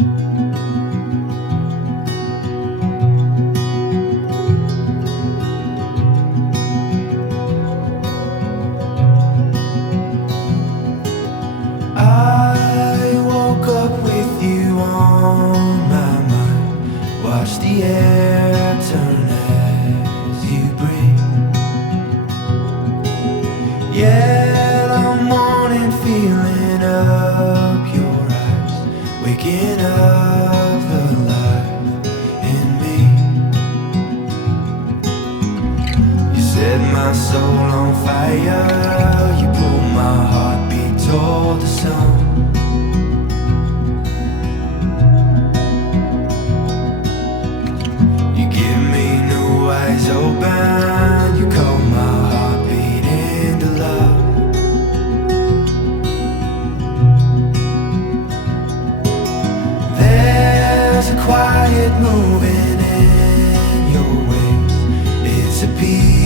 I woke up with you on my mind. Watch the air turn as you breathe. Yellow morning feeling up your eyes, waking up the life in me. You set my soul on fire, you pulled my heartbeat toward the sun. You give me new eyes open, you call my heartbeat into love. There's a quiet moving in your ways, it's a peace